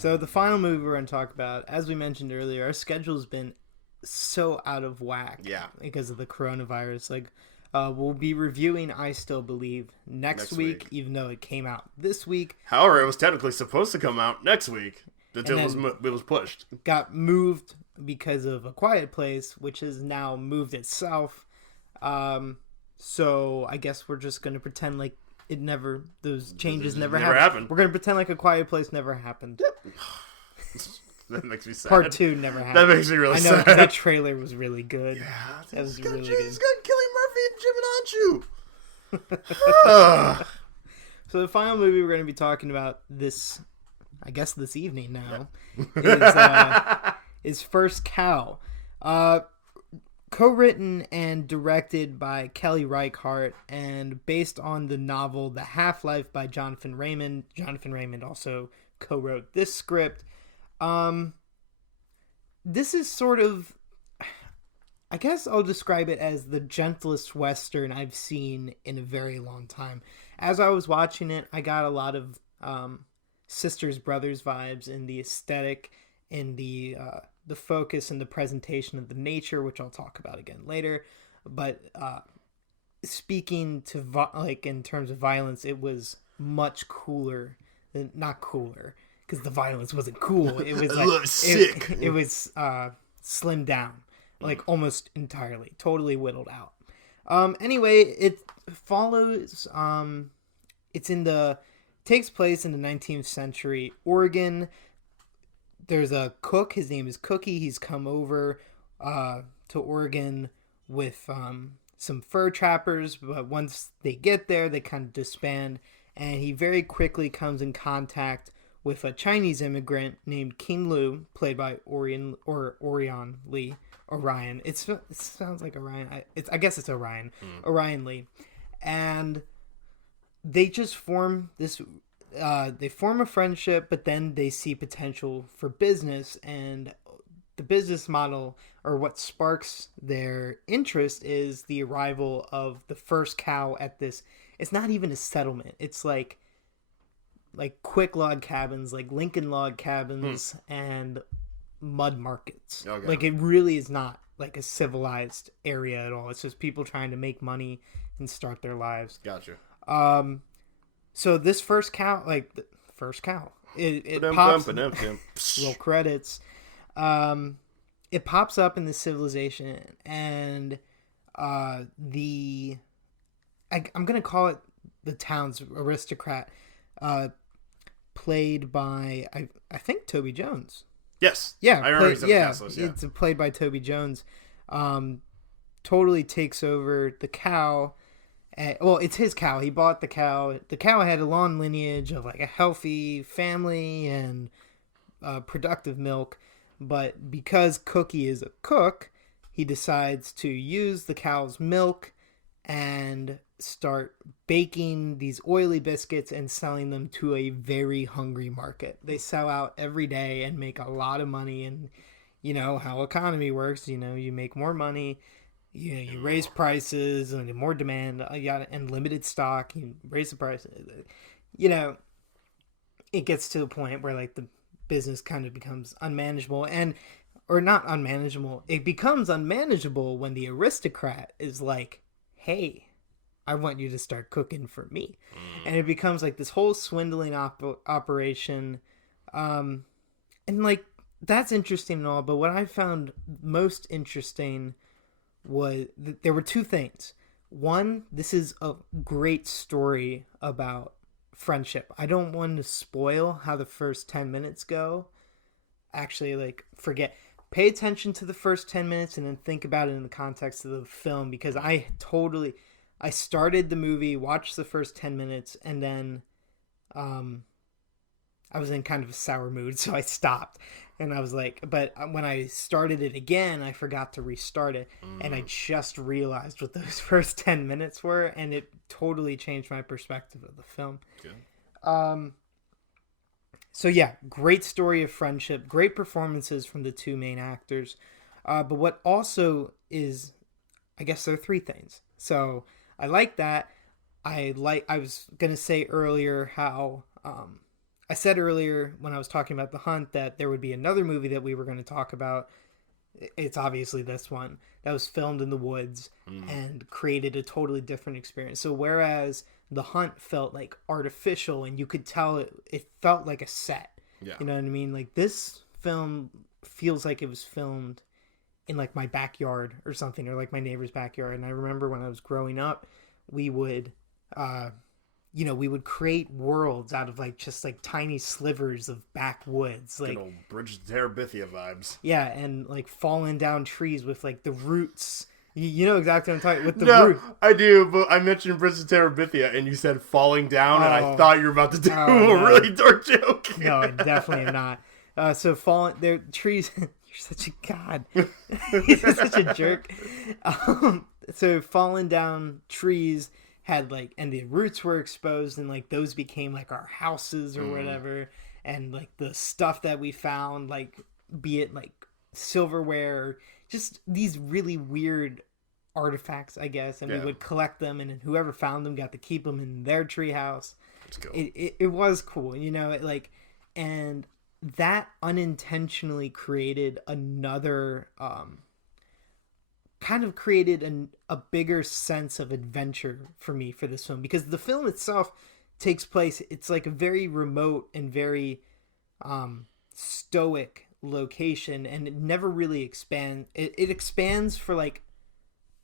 So the final movie we're going to talk about, as we mentioned earlier, our schedule's been so out of whack. Yeah. Because of the coronavirus. Like, we'll be reviewing I Still Believe next week, even though it came out this week. However, it was technically supposed to come out next week until it was pushed. Got moved because of A Quiet Place, which has now moved itself. So I guess we're just going to pretend like those changes never happened. We're going to pretend like A Quiet Place never happened. Yep. That makes me sad. Part 2 never happened. That makes me really sad. I know, because that trailer was really good. Yeah. That was really good. He's got Cillian Murphy and Jim Anchu. So the final movie we're going to be talking about this evening now is First Cow. Co-written and directed by Kelly Reichardt and based on the novel The Half-Life by Jonathan Raymond. Jonathan Raymond also co-wrote this script. This is sort of, I guess I'll describe it as the gentlest Western I've seen in a very long time. As I was watching it, I got a lot of Sisters Brothers vibes in the aesthetic, in the focus and the presentation of the nature, which I'll talk about again later. But speaking to in terms of violence, it was much cooler. Not cooler, because the violence wasn't cool. It was sick. It was slimmed down, like almost entirely, totally whittled out. Anyway, it follows. Takes place in the 19th century Oregon. There's a cook. His name is Cookie. He's come over to Oregon with some fur trappers, but once they get there, they kind of disband, and he very quickly comes in contact with a Chinese immigrant named King Lu, played by Orion Lee. Orion. It sounds like Orion. I guess it's Orion. Orion Lee. And they just form this... they form a friendship, but then they see potential for business, and the business model, or what sparks their interest, is the arrival of the first cow at this. It's not even a settlement. It's like quick log cabins, like Lincoln log cabins, and mud markets. Okay. Like, it really is not like a civilized area at all. It's just people trying to make money and start their lives. Gotcha. So this first cow, it pops, roll credits, it pops up in the civilization, and I'm going to call it the town's aristocrat, played by, I think, Toby Jones. Yes. Yeah. I remember he's on the cast list, It's played by Toby Jones. Totally takes over the cow. It's his cow. He bought the cow. The cow had a long lineage of like a healthy family and productive milk. But because Cookie is a cook, he decides to use the cow's milk and start baking these oily biscuits and selling them to a very hungry market. They sell out every day and make a lot of money. And you know how economy works. You know, you make more money. You raise prices and more demand, and limited stock. You raise the price. You know, it gets to a point where like the business kind of becomes unmanageable, or not unmanageable. It becomes unmanageable when the aristocrat is like, "Hey, I want you to start cooking for me," and it becomes like this whole swindling operation. And like that's interesting and all, but what I found most interesting was there were two things. One, this is a great story about friendship. I don't want to spoil how the first 10 minutes go. Actually, like, pay attention to the first 10 minutes and then think about it in the context of the film, because I started the movie, watched the first 10 minutes, and then I was in kind of a sour mood, so I stopped. And I was like, but when I started it again, I forgot to restart it. And I just realized what those first 10 minutes were, and it totally changed my perspective of the film. Good. So yeah, great story of friendship, great performances from the two main actors. But what also is, I guess there are three things. So I like that. I was going to say earlier how I said earlier when I was talking about The Hunt that there would be another movie that we were going to talk about. It's obviously this one that was filmed in the woods and created a totally different experience. So whereas The Hunt felt like artificial and you could tell it felt like a set. Yeah. You know what I mean? Like this film feels like it was filmed in like my backyard or something, or like my neighbor's backyard. And I remember when I was growing up, we would we would create worlds out of like just like tiny slivers of backwoods, like good old Bridge to Terabithia vibes. Yeah, and like falling down trees with like the roots. You know exactly what I'm talking with the roots. I do, but I mentioned Bridge to Terabithia, and you said falling down, and I thought you were about to do a really dark joke. No, I definitely am not. So falling there, trees. You're such a god. You're such a jerk. So falling down trees had like, and the roots were exposed, and like those became like our houses or whatever, and like the stuff that we found, like be it like silverware, just these really weird artifacts, I guess, and we would collect them, and whoever found them got to keep them in their treehouse. Cool. It was cool, you know, and that unintentionally created another kind of created a bigger sense of adventure for me for this film, because the film itself takes place, it's like a very remote and very stoic location, and it never really expands. It expands for like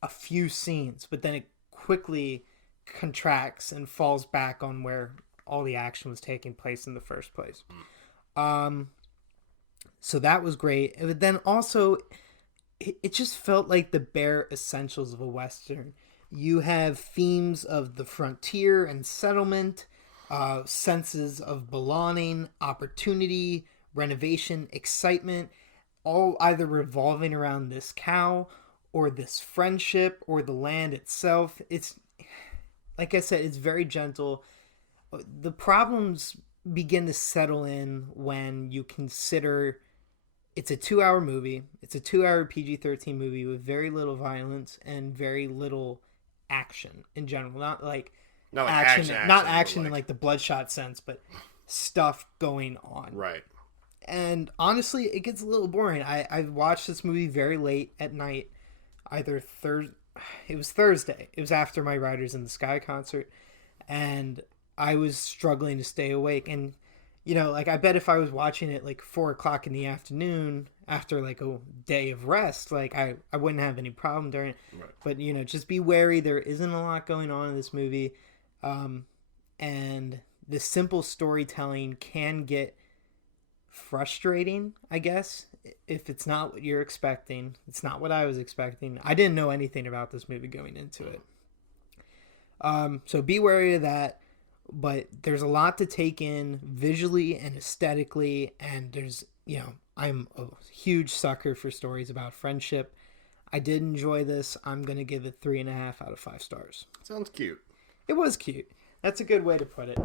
a few scenes, but then it quickly contracts and falls back on where all the action was taking place in the first place. So that was great. But then also it just felt like the bare essentials of a Western. You have themes of the frontier and settlement, senses of belonging, opportunity, renovation, excitement, all either revolving around this cow or this friendship or the land itself. It's, like I said, it's very gentle. The problems begin to settle in when you consider it's a 2-hour movie. It's a 2-hour PG-13 movie with very little violence and very little action in general. Not action in like the bloodshot sense, but stuff going on. Right. And honestly, it gets a little boring. I watched this movie very late at night. It was Thursday. It was after my Riders in the Sky concert, and I was struggling to stay awake. And you know, like, I bet if I was watching it like 4:00 in the afternoon after like a day of rest, like I wouldn't have any problem during it. Right. But you know, just be wary. There isn't a lot going on in this movie, and the simple storytelling can get frustrating, I guess, if it's not what you're expecting. It's not what I was expecting. I didn't know anything about this movie going into it. So be wary of that. But there's a lot to take in visually and aesthetically, and there's, you know, I'm a huge sucker for stories about friendship. I did enjoy this. I'm going to give it 3.5 out of 5 stars. Sounds cute. It was cute. That's a good way to put it.